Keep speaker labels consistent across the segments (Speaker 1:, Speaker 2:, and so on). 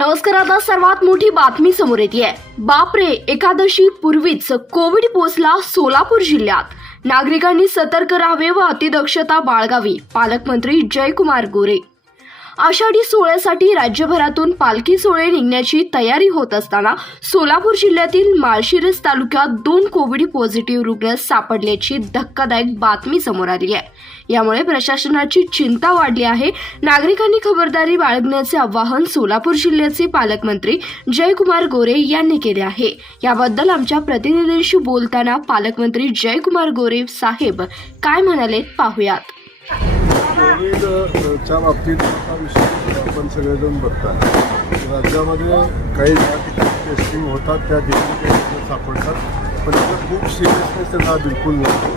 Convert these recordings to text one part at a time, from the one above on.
Speaker 1: नमस्कार आता सर्वात मोठी बातमी समोर येते बापरे एकादशी पूर्वीच कोविड पोचला सोलापूर जिल्ह्यात. नागरिकांनी सतर्क राहावे व अतिदक्षता बाळगावी. पालकमंत्री जयकुमार गोरे. आषाढी सोहळ्यासाठी राज्यभरातून पालखी सोहळे निघण्याची तयारी होत असताना सोलापूर जिल्ह्यातील माळशिरस तालुक्यात दोन कोविड पॉझिटिव्ह रुग्ण सापडल्याची धक्कादायक बातमी समोर आली आहे. यामुळे प्रशासनाची चिंता वाढली आहे. नागरिकांनी खबरदारी बाळगण्याचे आवाहन सोलापूर जिल्ह्याचे पालकमंत्री जयकुमार गोरे यांनी केले आहे. याबद्दल आमच्या प्रतिनिधींशी बोलताना पालकमंत्री जयकुमार गोरे साहेब काय म्हणाले पाहुयात.
Speaker 2: कोविडच्या बाबतीत हा विषय आपण सगळेजण बघता राज्यामध्ये काही ज्या ठिकाणी टेस्टिंग होतात त्या ठिकाणी सापडतात. पण त्याचा खूप सिरियसनेस त्यांना बिलकुल नसतो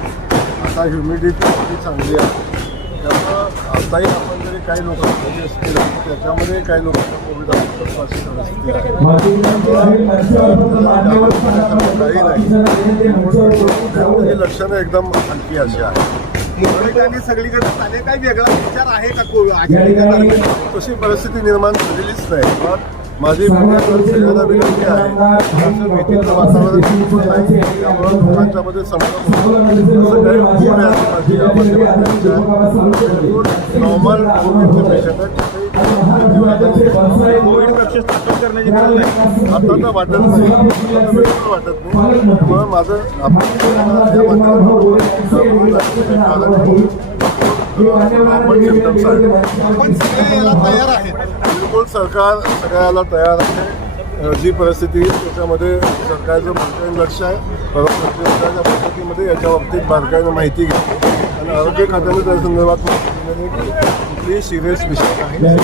Speaker 2: आता ह्युमिडिटी किती चांगली आहे. त्यामुळं आताही आपण जरी काही लोकांना असतील त्याच्यामध्ये काही लोकांना कोविड असण्याची काही नाही. त्यामुळे लक्षणं एकदम हलकी अशी आहे
Speaker 3: नागरिकांनी सगळीकडे चाले काय वेगळा विचार आहे का कोविड?
Speaker 2: तशी परिस्थिती निर्माण झालेलीच नाही पण माझी सगळ्यांना विनंती आहे असं भीतीचं वातावरण नाही संभ्रम होतो असं काही होऊ नये माझी नॉर्मल कोविडचे पेशंट
Speaker 3: कोविड कक्षेत करण्याची गरज
Speaker 2: आता तर वाटत नाही. बिलकुल वाटत नाही माझं आपण सगळ्यांना या माध्यमातून
Speaker 3: आपण सगळे याला तयार आहेत
Speaker 2: बिलकुल सरकार सगळ्याला तयार आहे. जी परिस्थिती आहे त्याच्यामध्ये सरकारचं बारकाईनं लक्ष आहे. प्रधानमंत्र्यांच्या बैठकीमध्ये याच्या बाबतीत बारकाईनं माहिती घेतली आणि आरोग्य खात्याने त्या संदर्भात माहिती कुठलीही सिरियस विषय नाही.